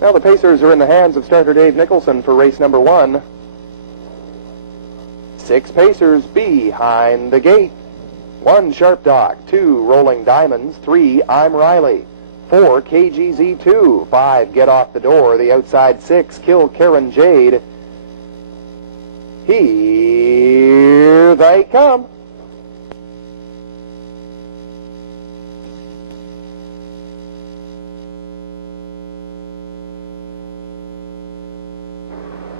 Now the Pacers are in the hands of starter Dave Nicholson for race number 1. 6 Pacers behind the gate. 1 Sharp Dock, 2 Rolling Diamonds, 3 I'm Riley, 4 KGZ2, 5 Get Off the Door, the outside 6 Kill Karen Jade. Here they come.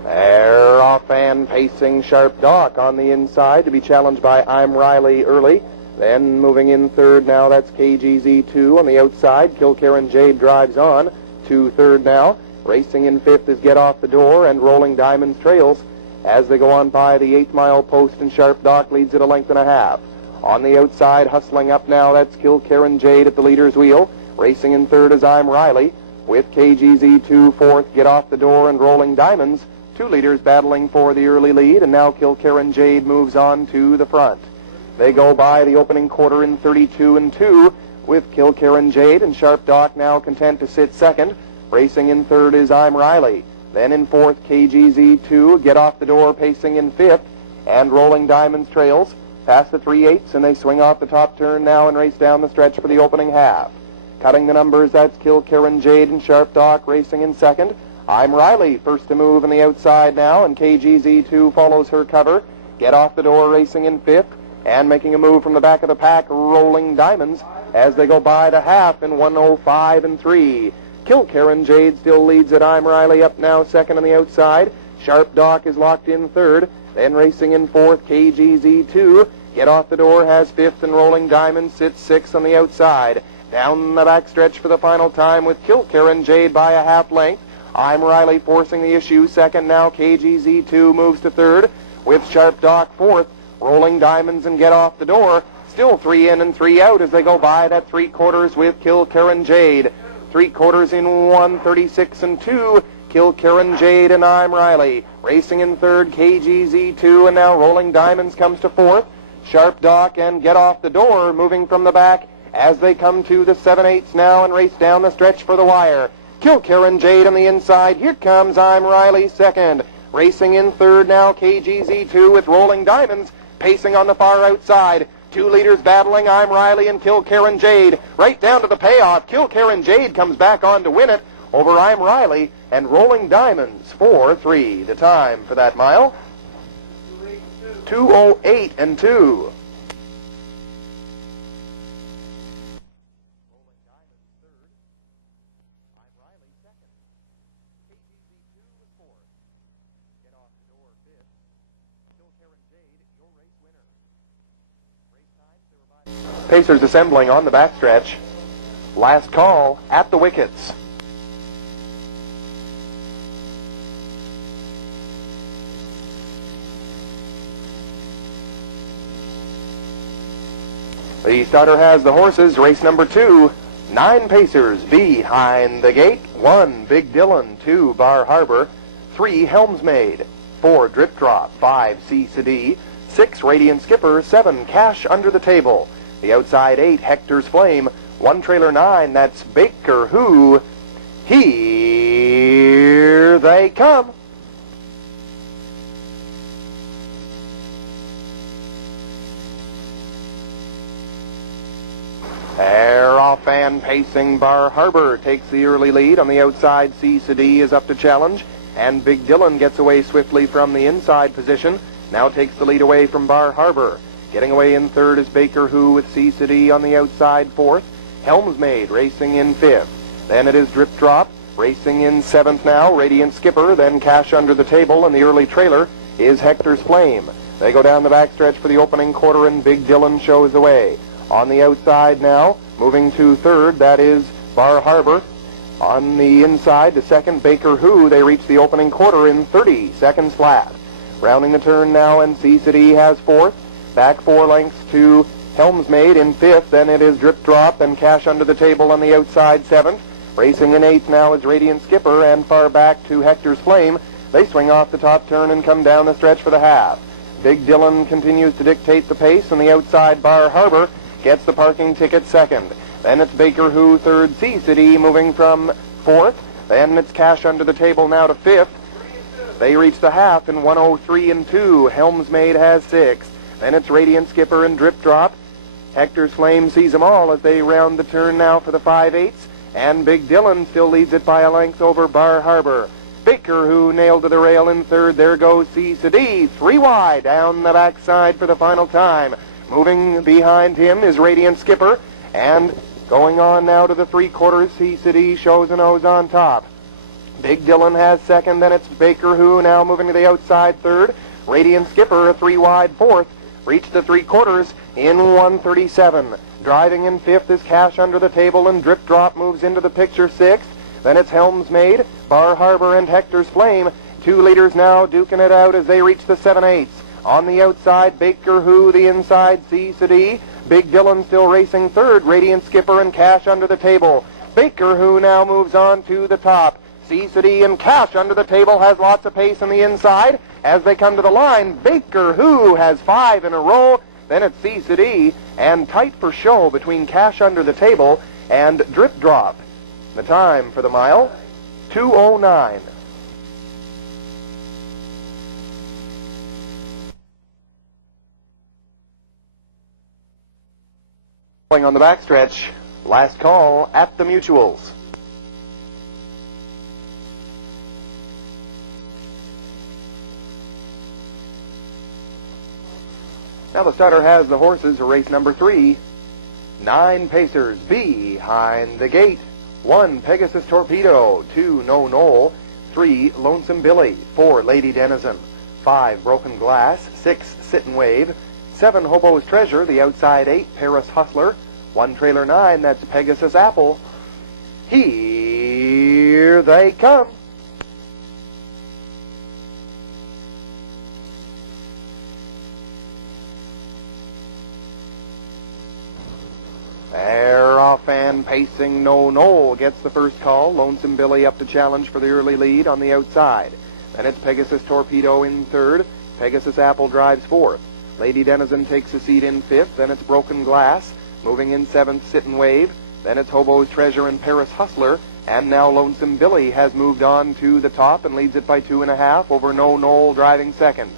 They're off and pacing Sharp Dock on the inside to be challenged by I'm Riley early. Then moving in third now, that's KGZ2 on the outside. Kill Karen Jade drives on to third now. Racing in fifth is Get Off the Door, and Rolling Diamonds trails as they go on by the 8-mile post, and Sharp Dock leads at 1.5 lengths. On the outside, hustling up now, that's Kill Karen Jade at the leader's wheel. Racing in third is I'm Riley, with KGZ2 fourth, Get Off the Door, and Rolling Diamonds. 2 leaders battling for the early lead, and now Kill Karen Jade moves on to the front. They go by the opening quarter in 32 2, with Kill Karen Jade and Sharp Dock now content to sit second. Racing in third is I'm Riley. Then in fourth, KGZ2, Get Off the Door pacing in fifth, and Rolling Diamonds trails past the 3/8, and they swing off the top turn now and race down the stretch for the opening half. Cutting the numbers, that's Kill Karen Jade and Sharp Dock racing in second. I'm Riley first to move on the outside now, and KGZ2 follows her cover. Get Off the Door racing in fifth, and making a move from the back of the pack, Rolling Diamonds, as they go by the half in 1:05 3. Kill Karen Jade still leads it. I'm Riley up now second on the outside. Sharp Dock is locked in third. Then racing in fourth, KGZ2. Get Off the Door has fifth, and Rolling Diamonds sits sixth on the outside. Down the back stretch for the final time with Kill Karen Jade by a half length. I'm Riley forcing the issue second now. KGZ2 moves to third with Sharp Dock fourth. Rolling Diamonds and Get Off the Door still 3 in and 3 out as they go by that 3/4 with Kill Karen Jade. 3/4 in 1:36 2. Kill Karen Jade and I'm Riley. Racing in third, KGZ2, and now Rolling Diamonds comes to fourth. Sharp Dock and Get Off the Door moving from the back as they come to the 7/8 now and race down the stretch for the wire. Kill Karen Jade on the inside. Here comes I'm Riley second. Racing in third now, KGZ2 with Rolling Diamonds pacing on the far outside. 2 leaders battling, I'm Riley and Kill Karen Jade. Right down to the payoff. Kill Karen Jade comes back on to win it over I'm Riley and Rolling Diamonds 4-3. The time for that mile, 2:08 2. Pacers assembling on the backstretch. Last call at the wickets. The starter has the horses. Race number 2. 9 Pacers behind the gate. 1 Big Dylan, 2 Bar Harbor, 3 Helmsmaid, 4 Drip Drop, 5 C. 6 Radiant Skipper, 7 Cash Under the Table. The outside 8, Hector's Flame. 1 trailer 9, that's Baker Who. Here they come. They're off and pacing. Bar Harbor takes the early lead. On the outside, C. is up to challenge, and Big Dylan gets away swiftly from the inside position. Now takes the lead away from Bar Harbor. Getting away in third is Baker Who with C. on the outside fourth. Helmsmaid racing in fifth. Then it is Drip Drop racing in seventh now. Radiant Skipper, then Cash Under the Table, and the early trailer is Hector's Flame. They go down the backstretch for the opening quarter, and Big Dylan shows the way. On the outside now, moving to third, that is Bar Harbor. On the inside, the second, Baker Who. They reach the opening quarter in 30 seconds flat. Rounding the turn now, and C. has fourth. Back 4 lengths to Helmsmaid in fifth. Then it is Drip Drop and Cash Under the Table on the outside seventh. Racing in eighth now is Radiant Skipper, and far back to Hector's Flame. They swing off the top turn and come down the stretch for the half. Big Dylan continues to dictate the pace, and the outside Bar Harbor gets the parking ticket second. Then it's Baker Who third, C. moving from fourth. Then it's Cash Under the Table now to 5th. They reach the half in 103 and 2. Helmsmaid has 6th. Then it's Radiant Skipper and Drip Drop. Hector's Flame sees them all as they round the turn now for the 5/8. And Big Dylan still leads it by a length over Bar Harbor. Baker, who nailed to the rail in 3rd. There goes C. 3 wide down the backside for the final time. Moving behind him is Radiant Skipper. And going on now to the 3/4, C. shows a nose on top. Big Dylan has 2nd. Then it's Baker, who now moving to the outside 3rd. Radiant Skipper, a 3 wide 4th. Reached the 3/4 in 137. Driving in 5th is Cash Under the Table, and Drip Drop moves into the picture 6th. Then it's Helmsmaid, Bar Harbor, and Hector's Flame. 2 leaders now duking it out as they reach the 7/8. On the outside, Baker, who the inside, C. Big Dylan still racing 3rd. Radiant Skipper and Cash Under the Table. Baker, who now moves on to the top. C. and Cash Under the Table has lots of pace on the inside. As they come to the line, Baker, who has 5 in a row. Then it's C. and tight for show between Cash Under the Table and Drip Drop. The time for the mile, 2:09. On the backstretch, last call at the Mutuals. Now the starter has the horses for race number 3. 9 Pacers behind the gate. 1 Pegasus Torpedo. 2 No Knoll. 3 Lonesome Billy. 4 Lady Denizen. 5 Broken Glass. 6 Sit and Wave. 7 Hobo's Treasure. The outside 8 Paris Hustler. 1 Trailer 9. That's Pegasus Apple. Here they come. They're off and pacing. No Knoll gets the first call. Lonesome Billy up to challenge for the early lead on the outside. Then it's Pegasus Torpedo in 3rd. Pegasus Apple drives 4th. Lady Denizen takes a seat in 5th. Then it's Broken Glass. Moving in 7th, Sit and Wave. Then it's Hobo's Treasure and Paris Hustler. And now Lonesome Billy has moved on to the top and leads it by 2.5 over No Knoll driving 2nd.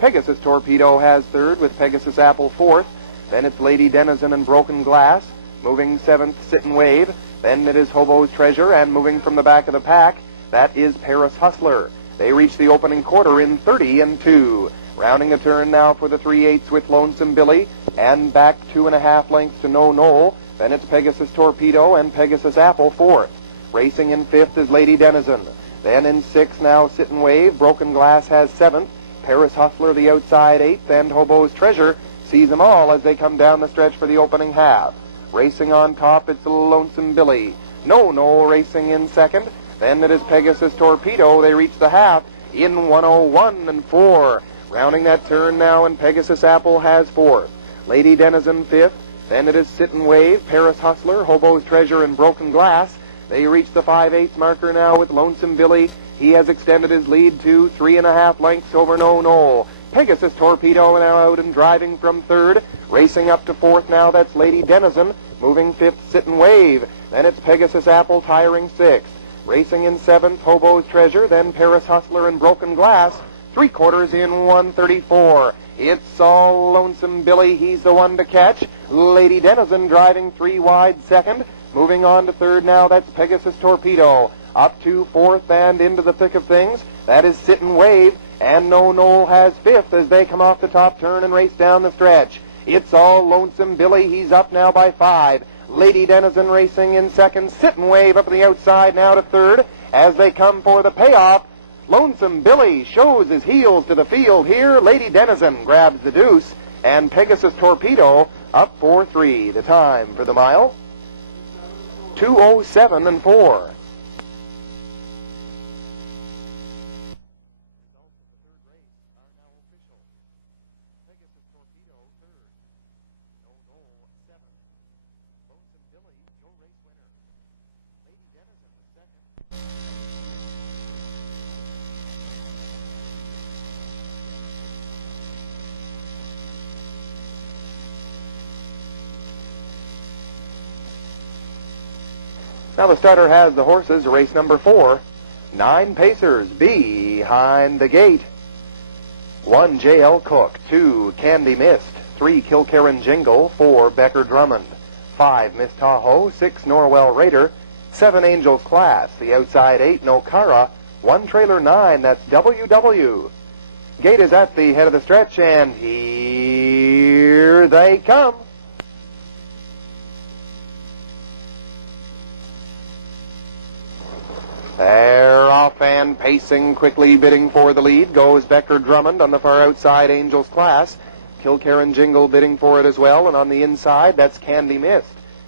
Pegasus Torpedo has 3rd with Pegasus Apple 4th. Then it's Lady Denizen and Broken Glass. Moving 7th, Sit and Wave. Then it is Hobo's Treasure, and moving from the back of the pack, that is Paris Hustler. They reach the opening quarter in 30 and 2. Rounding a turn now for the 3/8 with Lonesome Billy, and back 2.5 lengths to No Knoll. Then it's Pegasus Torpedo and Pegasus Apple 4th. Racing in 5th is Lady Denizen. Then in 6th now Sit and Wave. Broken Glass has 7th. Paris Hustler the outside 8th, and Hobo's Treasure sees them all as they come down the stretch for the opening half. Racing on top, it's Lonesome Billy. No Knoll racing in 2nd. Then it is Pegasus Torpedo. They reach the half in 1:01 and 4. Rounding that turn now, and Pegasus Apple has 4th. Lady Denizen 5th. Then it is Sit and Wave, Paris Hustler, Hobo's Treasure, and Broken Glass. They reach the 5/8 marker now with Lonesome Billy. He has extended his lead to 3.5 lengths over No Knoll. Pegasus Torpedo now out and driving from 3rd. Racing up to 4th now, that's Lady Denizen. Moving 5th, Sit and Wave. Then it's Pegasus Apple tiring 6th. Racing in 7th, Hobo's Treasure. Then Paris Hustler and Broken Glass. 3/4 in 1:34. It's all Lonesome Billy. He's the one to catch. Lady Denizen driving 3 wide 2nd. Moving on to 3rd now, that's Pegasus Torpedo. Up to 4th and into the thick of things. That is Sit and Wave. And No Knoll has 5th as they come off the top turn and race down the stretch. It's all Lonesome Billy. He's up now by 5. Lady Denizen racing in 2nd. Sit and Wave up on the outside now to 3rd. As they come for the payoff, Lonesome Billy shows his heels to the field here. Lady Denizen grabs the deuce. And Pegasus Torpedo up 4-3. The time for the mile, 2:07 and 4. Now the starter has the horses, race number 4. 9 Pacers behind the gate. 1 J.L. Cook, 2 Candy Mist, 3 Kilkerran Jingle, 4 Becker Drummond, 5 Miss Tahoe, 6 Norwell Raider, 7 Angels Class, the outside 8 Nokara, 1 trailer 9, that's WW. Gate is at the head of the stretch, and here they come. They're off and pacing quickly, bidding for the lead. Goes Becker Drummond on the far outside, Angels Class. Kilkerran Jingle bidding for it as well, and on the inside, that's Candy Mist.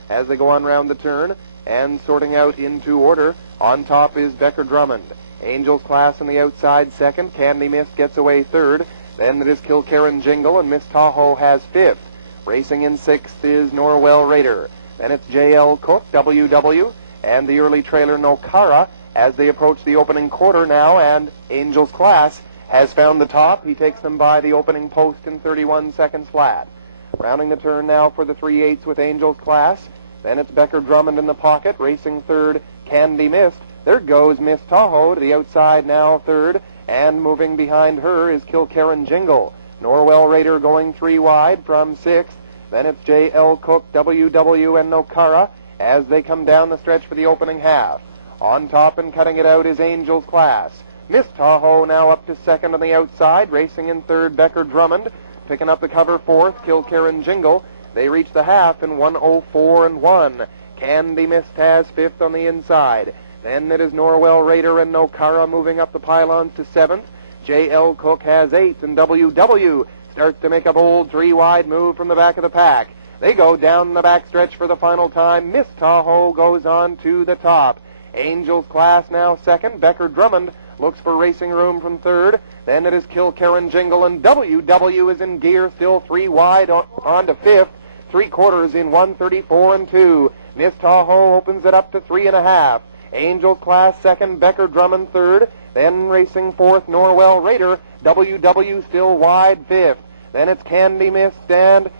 As they go on round the turn and sorting out into order, on top is Becker Drummond. Angels Class on the outside second. Candy Mist gets away third. Then it is Kilkerran Jingle, and Miss Tahoe has fifth. Racing in sixth is Norwell Raider. Then it's J.L. Cook, WW, and the early trailer Nokara as they approach the opening quarter now, and Angels Class has found the top. He takes them by the opening post in 31 seconds flat. Rounding the turn now for the 3/8 with Angels Class. Then it's Becker Drummond in the pocket, racing third, Candy Mist. There goes Miss Tahoe to the outside now third, and moving behind her is Kilkerran Jingle. Norwell Raider going 3 wide from sixth. Then it's J.L. Cook, WW, and Nokara as they come down the stretch for the opening half. On top and cutting it out is Angels Class. Miss Tahoe now up to second on the outside, racing in third, Becker Drummond. Picking up the cover fourth, Kilkerran Jingle. They reach the half in 1:04 and 1. Candy Mist has fifth on the inside. Then it is Norwell Raider and Nokara moving up the pylons to seventh. J.L. Cook has eighth, and WW starts to make a bold 3-wide move from the back of the pack. They go down the back stretch for the final time. Miss Tahoe goes on to the top. Angels Class now second. Becker Drummond looks for racing room from third. Then it is Kilkerran Jingle, and WW is in gear, still 3 wide on to fifth. 3/4 in 1:34 and 2. Miss Tahoe opens it up to 3.5. Angels Class second. Becker Drummond third. Then racing fourth, Norwell Raider. WW still wide fifth. Then it's Candy Mist and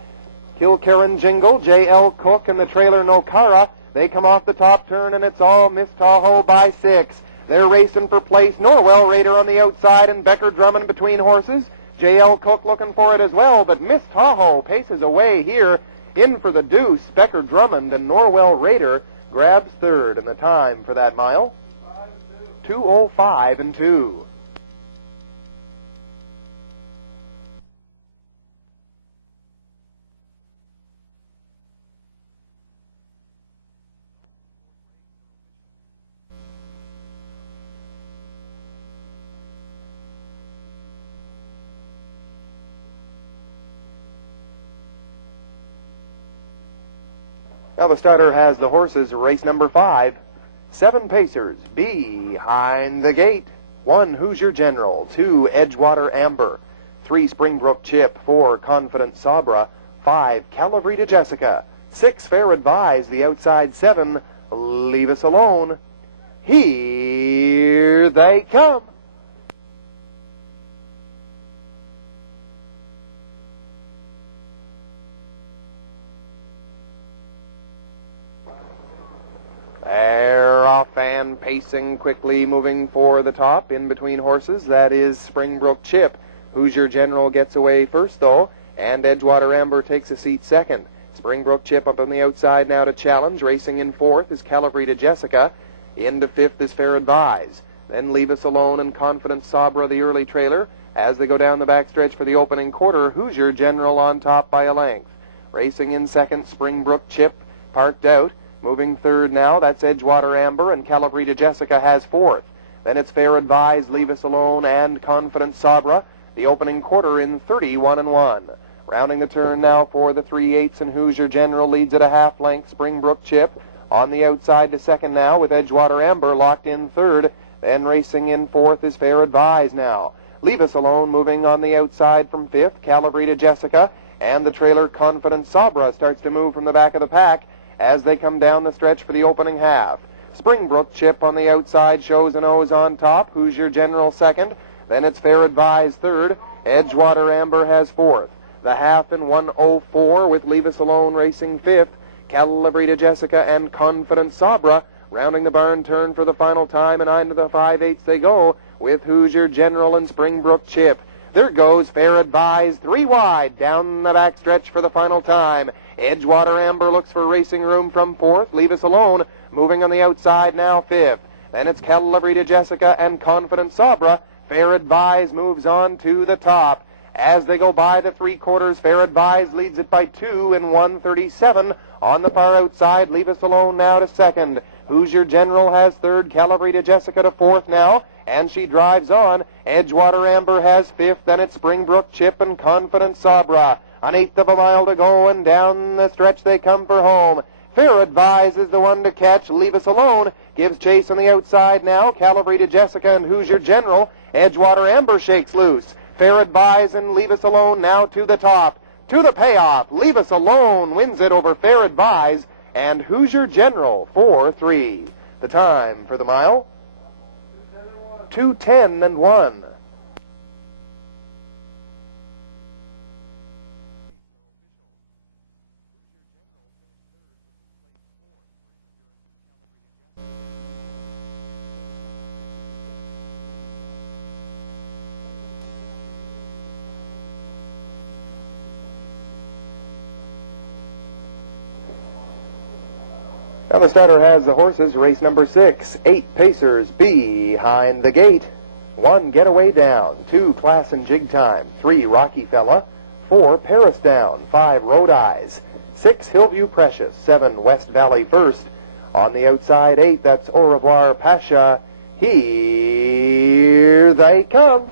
Kilkerran Jingle, J.L. Cook, and the trailer Nokara. They come off the top turn, and it's all Miss Tahoe by 6. They're racing for place. Norwell Raider on the outside and Becker Drummond between horses. J.L. Cook looking for it as well, but Miss Tahoe paces away here. In for the deuce, Becker Drummond, and Norwell Raider grabs third, and the time for that mile, 2:05 and 2. Now the starter has the horses, race number 5. 7 Pacers behind the gate. 1 Hoosier General, 2 Edgewater Amber, 3 Springbrook Chip, 4 Confident Sabra, 5 Calabrita Jessica, 6 Fair Advise, the outside 7 Leave Us Alone. Here they come. They're off and pacing quickly, moving for the top. In between horses, that is Springbrook Chip. Hoosier General gets away first, though, and Edgewater Amber takes a seat second. Springbrook Chip up on the outside now to challenge. Racing in fourth is Calabrita Jessica. Into fifth is Fair Advise. Then Leave Us Alone and Confident Sabra, the early trailer. As they go down the backstretch for the opening quarter, Hoosier General on top by a length. Racing in second, Springbrook Chip parked out. Moving third now, that's Edgewater Amber, and Calabrita Jessica has fourth. Then it's Fair Advise, Leave Us Alone, and Confident Sabra. The opening quarter in 31 and 1. Rounding the turn now for the 3/8, and Hoosier General leads at a half length. Springbrook Chip on the outside to second now, with Edgewater Amber locked in third. Then racing in fourth is Fair Advise now. Leave Us Alone moving on the outside from fifth. Calabrita Jessica and the trailer Confident Sabra starts to move from the back of the pack as they come down the stretch for the opening half. Springbrook Chip on the outside shows a nose on top. Hoosier General second. Then it's Fair Advise third. Edgewater Amber has fourth. The half in 1:04 with Leave Us Alone racing fifth. Calabrita Jessica and Confident Sabra Rounding the barn turn for the final time, and on to the 5/8 they go with Hoosier General and Springbrook Chip. There goes Fair Advise, 3 wide, down the back stretch for the final time. Edgewater Amber looks for racing room from 4th. Leave Us Alone, moving on the outside now 5th. Then it's Calabrita Jessica and Confident Sabra. Fair Advise moves on to the top. As they go by the 3/4, Fair Advise leads it by 2 in 1:37. On the far outside, Leave Us Alone now to 2nd. Hoosier General has 3rd, Calabrita Jessica to 4th now, and she drives on. Edgewater Amber has 5th, then it's Springbrook Chip and Confident Sabra. An 1/8 of a mile to go, and down the stretch they come for home. Fair Advise is the one to catch. Leave Us Alone gives chase on the outside now. Calabrita Jessica and Hoosier General. Edgewater Amber shakes loose. Fair Advise and Leave Us Alone now to the top. To the payoff, Leave Us Alone wins it over Fair Advise and Hoosier General 4-3. The time for the mile? 2:10 and 1. Now the starter has the horses. Race number 6, 8 Pacers behind the gate. 1 Getaway Down, 2 Class and Jig Time, 3 Rocky Fella, 4 Paris Down, 5 Road Eyes, 6 Hillview Precious, 7 West Valley First. On the outside 8, that's Au Revoir Pasha. Here they come.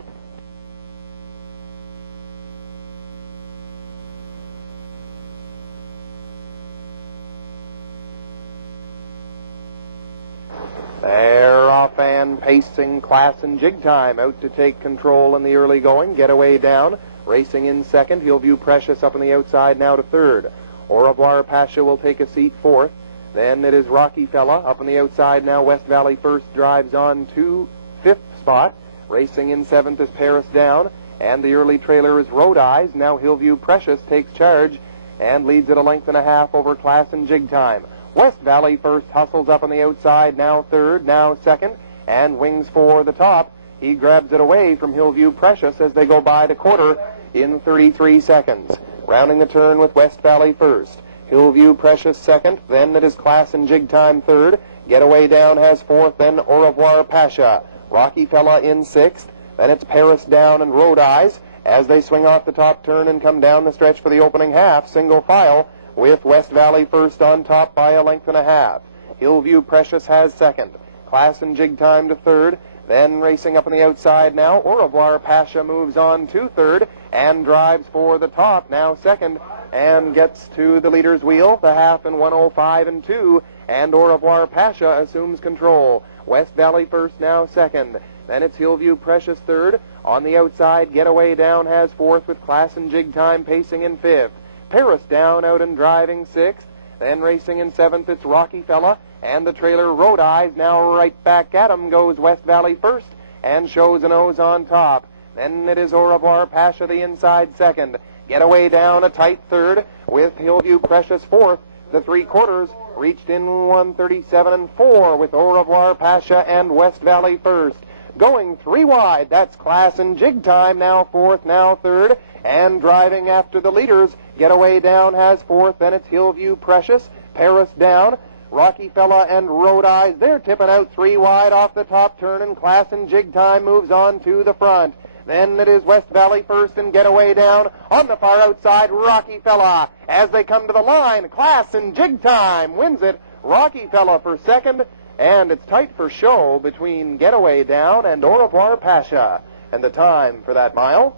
They're off and pacing. Class and Jig Time out to take control in the early going. Getaway Down, racing in 2nd. Hillview Precious up on the outside now to 3rd. Au Revoir Pasha will take a seat 4th. Then it is Rocky Fella up on the outside now. West Valley First drives on to 5th spot. Racing in 7th is Paris Down. And the early trailer is Road Eyes. Now Hillview Precious takes charge and leads at a 1.5 over Class and Jig Time. West Valley First hustles up on the outside, now 3rd, now 2nd, and wings for the top. He grabs it away from Hillview Precious as they go by the quarter in 33 seconds. Rounding the turn with West Valley First. Hillview Precious 2nd, then it is Class and Jig Time 3rd. Getaway Down has 4th, then Au Revoir Pasha. Rocky Fella in 6th, then it's Paris Down and Road Eyes as they swing off the top turn and come down the stretch for the opening half, single file, with West Valley First on top by a 1.5. Hillview Precious has 2nd. Class and Jig Time to 3rd. Then racing up on the outside now, Au Revoir Pasha moves on to 3rd and drives for the top, now 2nd, and gets to the leader's wheel, the half in 1:05 and 2, and Au Revoir Pasha assumes control. West Valley First now 2nd. Then it's Hillview Precious 3rd. On the outside, Getaway Down has 4th with Class and Jig Time pacing in 5th. Paris Down out and driving 6th. Then racing in 7th, it's Rocky Fella. And the trailer Road Eyes now right back at him goes West Valley First and shows a nose on top. Then it is Au Revoir Pasha, the inside 2nd. Getaway Down a tight 3rd with Hillview Precious 4th. The 3/4 reached in 1:37 and 4 with Au Revoir Pasha and West Valley First. Going 3 wide, that's Class and Jig Time, now 4th, now 3rd. And driving after the leaders, Getaway Down has 4th, then it's Hillview Precious, Paris Down, Rocky Fella and Road Eyes. They're tipping out 3 wide off the top turn, and Class and Jig Time moves on to the front. Then it is West Valley First and Getaway Down. On the far outside, Rocky Fella. As they come to the line, Class and Jig Time wins it. Rocky Fella for 2nd, and it's tight for show between Getaway Down and Au Revoir Pasha. And the time for that mile?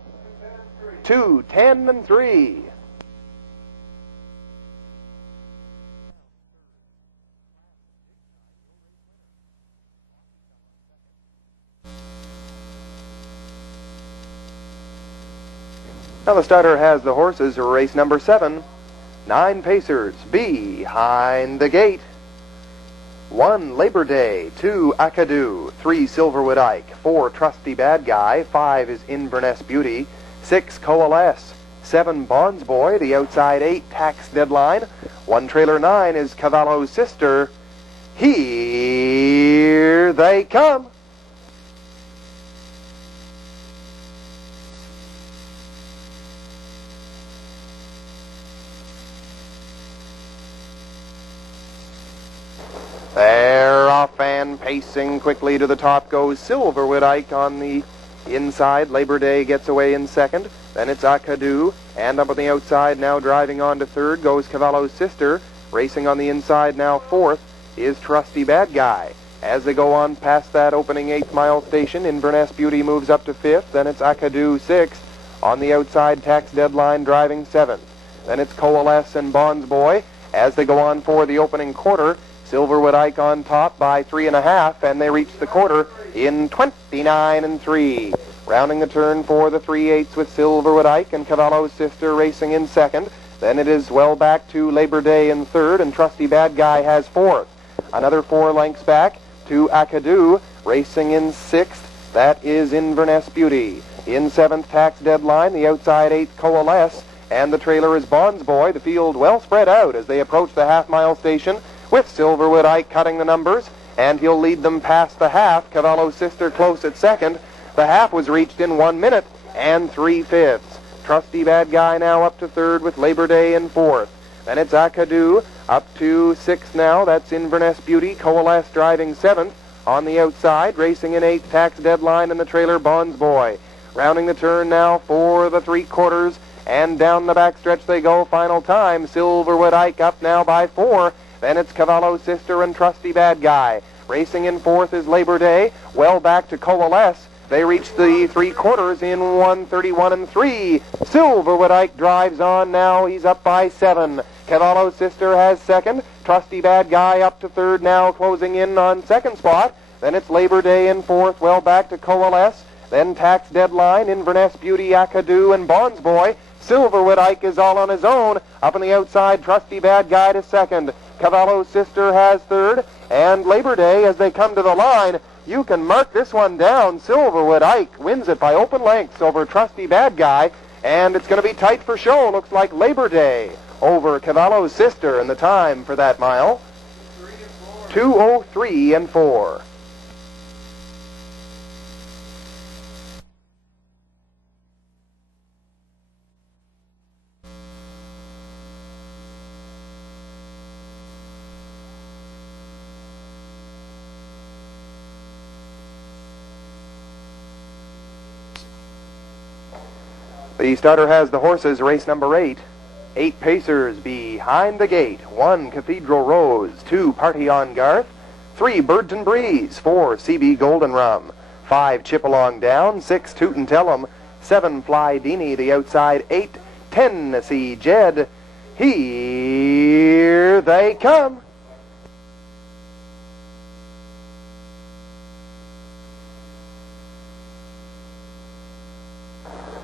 2:10 and 3. Now the starter has the horses. Race number 7, 9 Pacers behind the gate. 1 Labor Day, 2 Akadu, 3 Silverwood Ike, 4 Trusty Bad Guy, 5 is Inverness Beauty, 6 Coalesce, 7 Bonds Boy, the outside 8 Tax Deadline, 1 trailer 9 is Cavallo's Sister. Here they come. They're off and pacing quickly to the top goes Silverwood Ike on the inside. Labor Day gets away in second. Then it's Akadu. And up on the outside now driving on to third goes Cavallo's Sister. Racing on the inside now fourth is Trusty Bad Guy. As they go on past that opening 8th mile station, Inverness Beauty moves up to fifth. Then it's Akadu sixth. On the outside, Tax Deadline driving seventh. Then it's Coalesce and Bonds Boy. As they go on for the opening quarter, Silverwood Ike on top by 3.5, and they reach the quarter in 29 3. Rounding the turn for the 3/8 with Silverwood Ike and Cavallo's Sister racing in second. Then it is well back to Labor Day in third, and Trusty Bad Guy has fourth. Another 4 lengths back to Akadu, racing in sixth. That is Inverness Beauty. In seventh, Tax Deadline. The outside 8th, Coalesce. And the trailer is Bonds Boy. The field well spread out as they approach the half-mile station, with Silverwood Ike cutting the numbers, and he'll lead them past the half. Cavallo's Sister close at second. The half was reached in 1 minute and 3/5. Trusty Bad Guy now up to third with Labor Day in fourth. Then it's Akadu up to sixth now. That's Inverness Beauty. Coalesce driving seventh. On the outside, racing in eighth, Tax Deadline, and the trailer Bonds Boy. Rounding the turn now for the 3/4, and down the backstretch they go. Final time, Silverwood Ike up now by 4. Then it's Cavallo's Sister and Trusty Bad Guy. Racing in fourth is Labor Day. Well back to Coalesce. They reach the 3/4 in 1:31 3. Silverwood Ike drives on now. He's up by 7. Cavallo's Sister has second. Trusty Bad Guy up to third now, closing in on second spot. Then it's Labor Day in fourth. Well back to Coalesce. Then Tax Deadline, Inverness Beauty, Akadu, and Bonds Boy. Silverwood Ike is all on his own. Up on the outside, Trusty Bad Guy to second. Cavallo's Sister has third. And Labor Day, as they come to the line, you can mark this one down. Silverwood Ike wins it by open lengths over Trusty Bad Guy. And it's going to be tight for show. Looks like Labor Day over Cavallo's Sister. And the time for that mile, 2:03 and 4. The starter has the horses, race number 8. 8 pacers behind the gate. 1, Cathedral Rose. 2, Party on Garth. 3, Birdton Breeze. 4, CB Golden Rum. 5, Chip Along Down. 6, Tootin' Tell 'em. 7, Fly Deanie. The outside 8, Tennessee Jed. Here they come.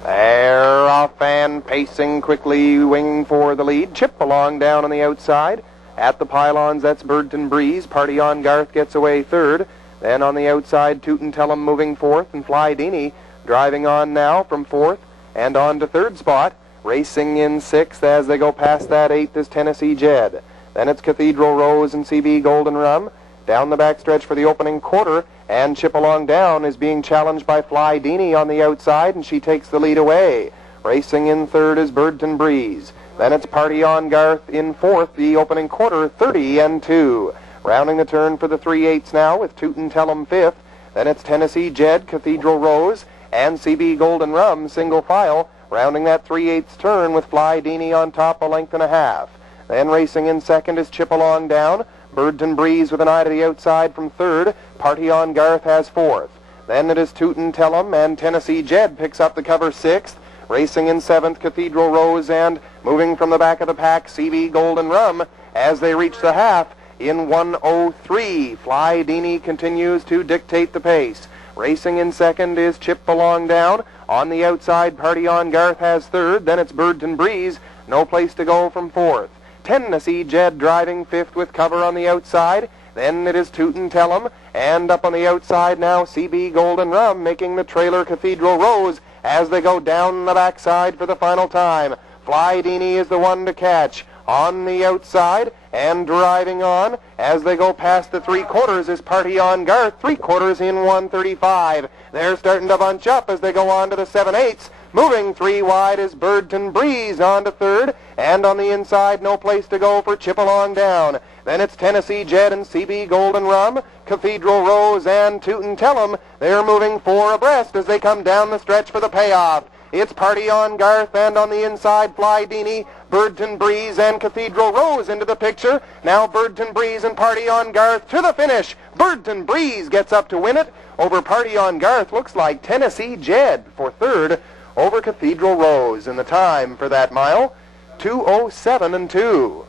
They're off and pacing quickly, winging for the lead. Chip Along Down on the outside. At the pylons, that's Birdton Breeze. Party on Garth gets away third. Then on the outside, Tootin' Tell 'em moving fourth, and Fly Deanie driving on now from fourth and on to third spot. Racing in sixth as they go past that 8th is Tennessee Jed. Then it's Cathedral Rose and CB Golden Rum. Down the backstretch for the opening quarter, and Chip Along Down is being challenged by Fly Deanie on the outside, and she takes the lead away. Racing in third is Birdton Breeze. Then it's Party on Garth in fourth, the opening quarter, 30 and 2. Rounding the turn for the 3/8 now with Tootin' Tell 'em fifth. Then it's Tennessee Jed, Cathedral Rose, and CB Golden Rum, single file, rounding that 3/8 turn with Fly Deanie on top, 1.5 lengths. Then racing in second is Chip Along Down. Birdton Breeze with an eye to the outside from third. Party on Garth has fourth. Then it is Tootin' Tell 'em, and Tennessee Jed picks up the cover sixth. Racing in seventh, Cathedral Rose, and moving from the back of the pack, CB Golden Rum, as they reach the half in 1:03. Fly Deanie continues to dictate the pace. Racing in second is Chip Along Down. On the outside, Party on Garth has third. Then it's Birdton Breeze. No place to go from fourth. Tennessee Jed driving fifth with cover on the outside. Then it is Tootin' Tell 'em, and up on the outside now, CB Golden Rum making the trailer Cathedral Rose as they go down the backside for the final time. Fly Deanie is the one to catch. On the outside and driving on as they go past the 3/4 is Party on Garth. 3/4 in 135. They're starting to bunch up as they go on to the 7/8. Moving 3 wide is Birdton Breeze on to third, and on the inside, no place to go for Chipalong Down. Then it's Tennessee Jed and CB Golden Rum, Cathedral Rose and Tootin' Tell'em. They're moving 4 abreast as they come down the stretch for the payoff. It's Party on Garth, and on the inside, Fly Dini, Birdton Breeze, and Cathedral Rose into the picture. Now Birdton Breeze and Party on Garth to the finish. Birdton Breeze gets up to win it. Over Party on Garth looks like Tennessee Jed for third over Cathedral Rose. And the time for that mile, 2:07 and 2.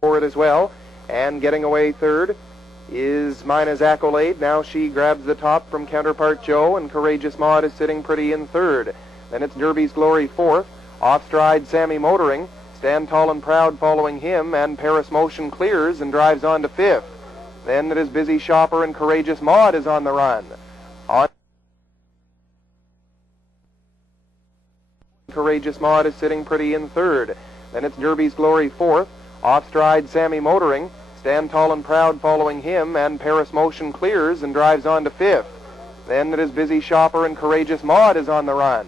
For it as well, and getting away third is Mina's Accolade. Now she grabs the top from Counterpart Joe, and Courageous Maud is sitting pretty in third. Then it's Derby's Glory fourth, off stride Sammy Motoring, Stand Tall and Proud following him, and Paris Motion clears and drives on to fifth. Then it is Busy Shopper and Courageous Maud is on the run. On Courageous Maud is sitting pretty in third. Then it's Derby's Glory fourth, off stride Sammy Motoring, Stand Tall and Proud following him, and Paris Motion clears and drives on to fifth. Then it is Busy Shopper and Courageous Maud is on the run.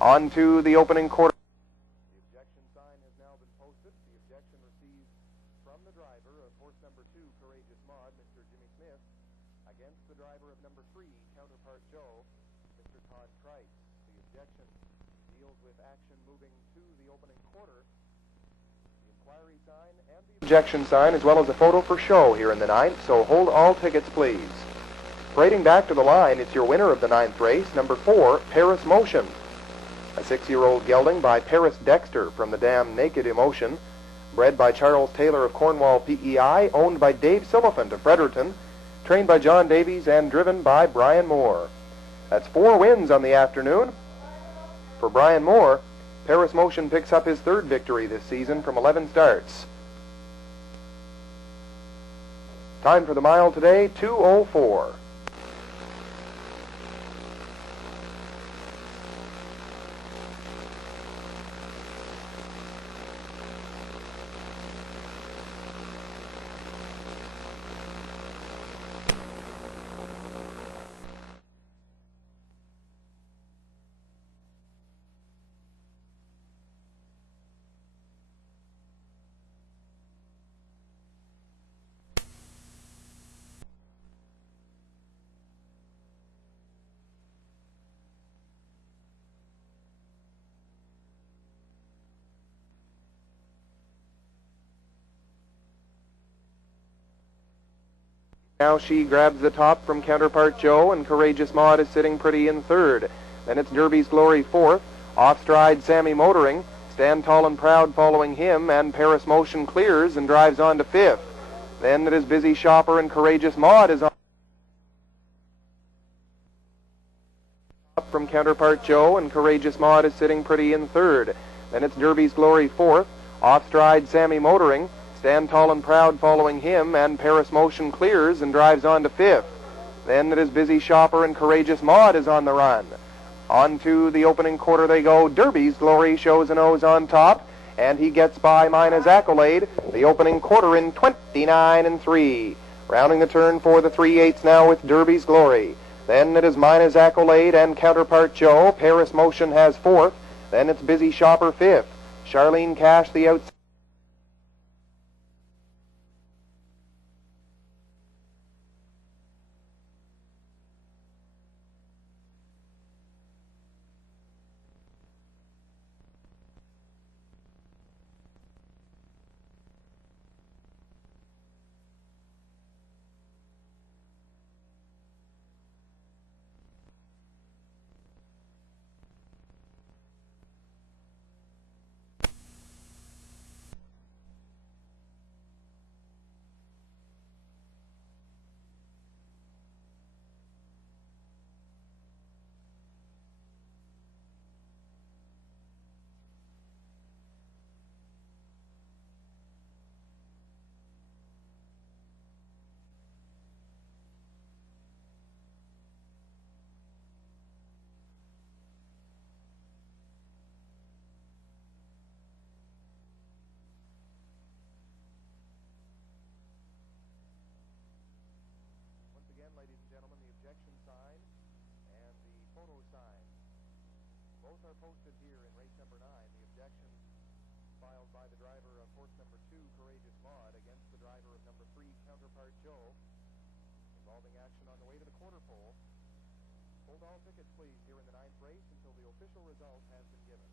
On to the opening quarter. The objection sign has now been posted. The objection received from the driver of horse number 2, Courageous Maud, Mr. Jimmy Smith, against the driver of number 3, Counterpart Joe, Mr. Todd Trice. The objection deals with action moving to the opening quarter. Inquiry sign and the objection sign, as well as a photo for show here in the 9th, so hold all tickets, please. Parading back to the line, it's your winner of the 9th race, number 4, Paris Motion. A 6-year-old gelding by Paris Dexter from the dam Naked Emotion, bred by Charles Taylor of Cornwall PEI, owned by Dave Silliphant of Fredericton, trained by John Davies, and driven by Brian Moore. That's 4 wins on the afternoon. For Brian Moore, Paris Motion picks up his 3rd victory this season from 11 starts. Time for the mile today, 2:04. Now she grabs the top from Counterpart Joe, and Courageous Maud is sitting pretty in third. Then it's Derby's Glory fourth, off stride Sammy Motoring, Stand Tall and Proud following him, and Paris Motion clears and drives on to fifth. Then it is Busy Shopper and Courageous Maud is on top from Counterpart Joe, and Courageous Maud is sitting pretty in third. Then it's Derby's Glory fourth, off stride Sammy Motoring, Stand Tall and Proud following him, and Paris Motion clears and drives on to fifth. Then it is Busy Shopper and Courageous Maud is on the run. On to the opening quarter they go. Derby's Glory shows a nose on top, and he gets by Mina's Accolade. The opening quarter in 29 and 3. Rounding the turn for the 3/8 now with Derby's Glory. Then it is Mina's Accolade and Counterpart Joe. Paris Motion has fourth. Then it's Busy Shopper fifth. Charlene Cash the outside. The objection filed by the driver of horse number 2, Courageous Maud, against the driver of number 3, Counterpart Joe, involving action on the way to the quarter pole. Hold all tickets, please, here in the 9th race until the official result has been given.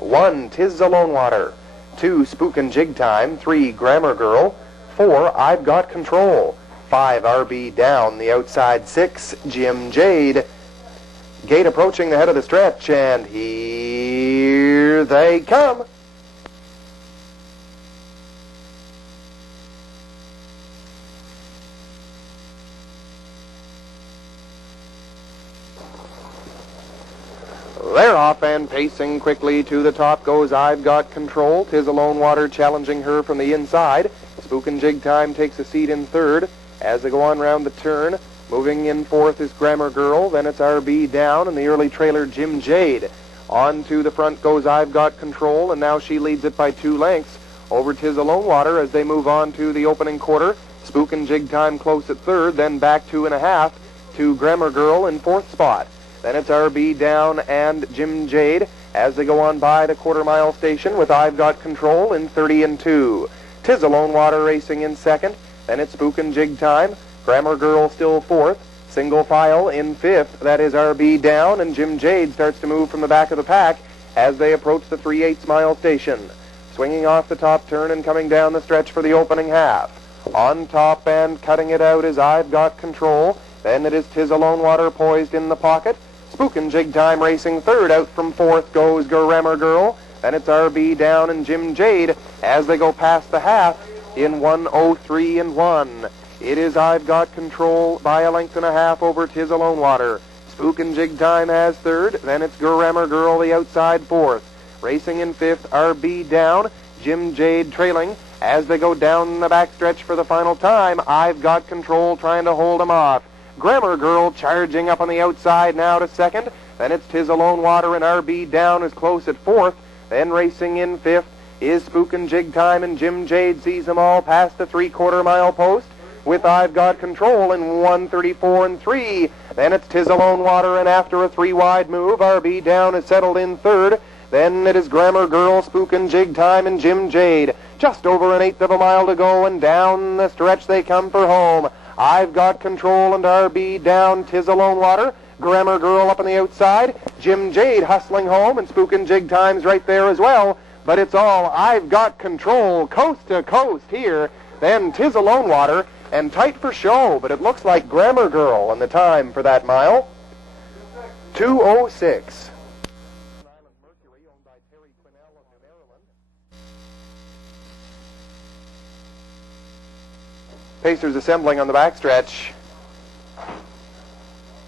One, 'Tis a Lone Water. 2, Spook and Jig Time. 3, Grammar Girl. 4, I've Got Control. 5, RB Down. The outside 6, Jim Jade. Gate approaching the head of the stretch, and here they come. They're off, and pacing quickly to the top goes I've Got Control. 'Tis a Lone Water challenging her from the inside. Spook and Jig Time takes a seat in third as they go on round the turn. Moving in fourth is Grammar Girl, then it's RB Down, and the early trailer Jim Jade. On to the front goes I've Got Control, and now she leads it by 2 lengths over 'Tis a Lone Water as they move on to the opening quarter. Spook and Jig Time close at third, then back 2.5 to Grammar Girl in fourth spot. Then it's RB Down and Jim Jade as they go on by the quarter-mile station with I've Got Control in 30-2. 'Tis a Lone Water racing in second. Then it's Spook and Jig Time. Grammar Girl still fourth. Single file in fifth. That is RB Down, and Jim Jade starts to move from the back of the pack as they approach the 3/8 mile station. Swinging off the top turn and coming down the stretch for the opening half. On top and cutting it out is I've Got Control. Then it is 'Tis a Lone Water poised in the pocket. Spook and Jig Time racing third. Out from fourth goes Grammar Girl. Then it's RB Down and Jim Jade as they go past the half in 1:03.1. It is I've Got Control by a length and a half over 'Tis a Lone Water. Spook and Jig Time has third. Then it's Grammar Girl, the outside fourth. Racing in fifth, RB Down. Jim Jade trailing as they go down the backstretch for the final time. I've Got Control trying to hold them off. Grammar Girl charging up on the outside now to second. Then it's 'Tis a Lone Water, and RB Down is close at fourth. Then racing in fifth is Spook and Jig Time, and Jim Jade sees them all past the 3/4 mile post with I've Got Control in 1:34.3. Then it's 'Tis a Lone Water, and after a 3-wide move, RB Down is settled in third. Then it is Grammar Girl, Spook and Jig Time, and Jim Jade. Just over an 1/8 of a mile to go, and down the stretch they come for home. I've Got Control and RB Down, 'Tis a Lone Water. Grammar Girl up on the outside. Jim Jade hustling home, and Spook and Jig Time's right there as well. But it's all I've Got Control, coast to coast here. Then 'Tis a Lone Water and tight for show, but it looks like Grammar Girl on the time for that mile. 2:06. Pacers assembling on the backstretch.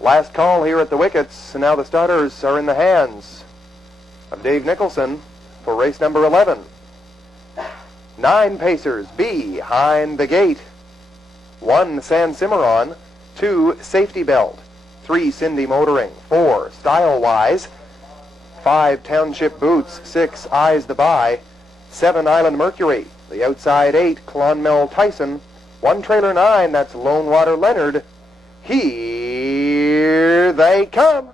Last call here at the wickets, and now the starters are in the hands of Dave Nicholson for race number 11. 9 Pacers behind the gate. 1 San Cimarron, 2 Safety Belt, 3 Cindy Motoring, 4 Style Wise, 5 Township Boots, 6 Eyes the Buy, 7 Island Mercury, the outside 8 Clonmel Tyson, 1 Trailer 9, that's Lone Water Leonard. Here they come.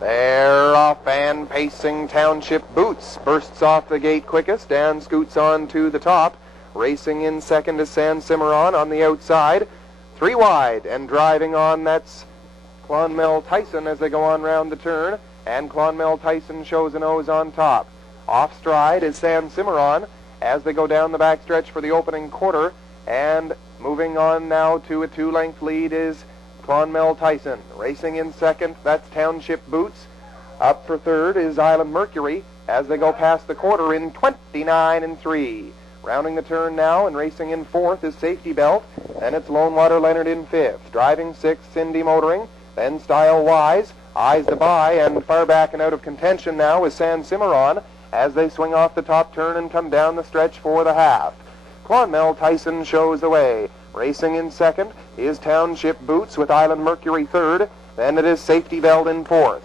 They're off, and pacing Township Boots bursts off the gate quickest and scoots on to the top. Racing in second is San Cimarron on the outside. 3 wide and driving on, that's Clonmel Tyson as they go on round the turn. And Clonmel Tyson shows a nose on top. Off stride is San Cimarron as they go down the backstretch for the opening quarter. And moving on now to a 2-length lead is Clonmel Tyson. Racing in second, that's Township Boots. Up for third is Island Mercury as they go past the quarter in 29-3. Rounding the turn now and racing in fourth is Safety Belt. Then it's Lone Water Leonard in fifth. Driving sixth, Cindy Motoring. Then Style Wise, Eyes to Buy, and far back and out of contention now is San Cimarron as they swing off the top turn and come down the stretch for the half. Clonmel Tyson shows the way. Racing in second is Township Boots with Island Mercury third. Then it is Safety Belt in fourth.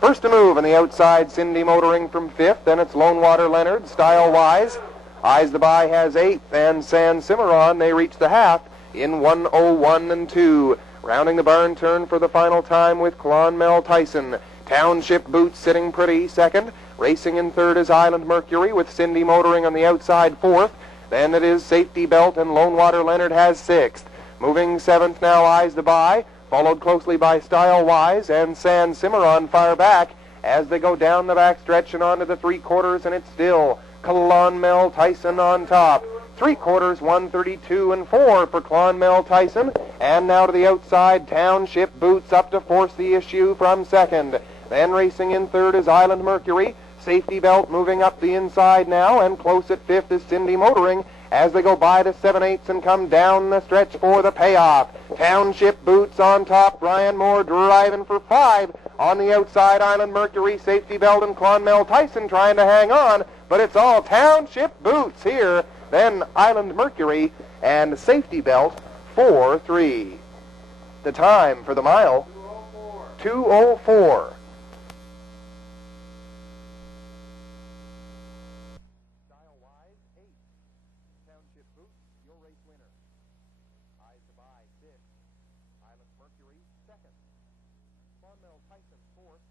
First to move on the outside, Cindy Motoring from fifth. Then it's Lone Water Leonard, Style Wise. Eyes to Buy has eighth, and San Cimarron, they reach the half in 1:01-2. Rounding the barn turn for the final time with Clonmel Tyson. Township Boots sitting pretty second. Racing in third is Island Mercury with Cindy Motoring on the outside fourth. Then it is Safety Belt, and Lone Water Leonard has sixth. Moving seventh now, Eyes to Buy, followed closely by Style Wise and San Cimarron far back as they go down the back stretch and onto the 3/4, and it's still Clonmel Tyson on top. 3/4, 1:32-4 for Clonmel Tyson. And now to the outside, Township Boots up to force the issue from second. Then racing in third is Island Mercury. Safety Belt moving up the inside now, and close at fifth is Cindy Motoring as they go by the 7/8 and come down the stretch for the payoff. Township Boots on top, Brian Moore driving for 5. On the outside, Island Mercury, Safety Belt, and Clonmel Tyson trying to hang on, but it's all Township Boots here. Then Island Mercury and Safety Belt 4-3. The time for the mile, 2:04. Style Wise, 8. Township Boots, your race winner. Eyes to Buy, 6th. Island Mercury, 2nd. Clonmel Tyson, 4th.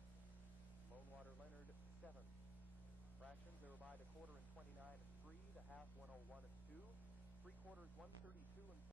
Lone Water Leonard, 7th. Fractions, they were by the quarter in 29-3, the half 1:01-2, 3/4 1:32.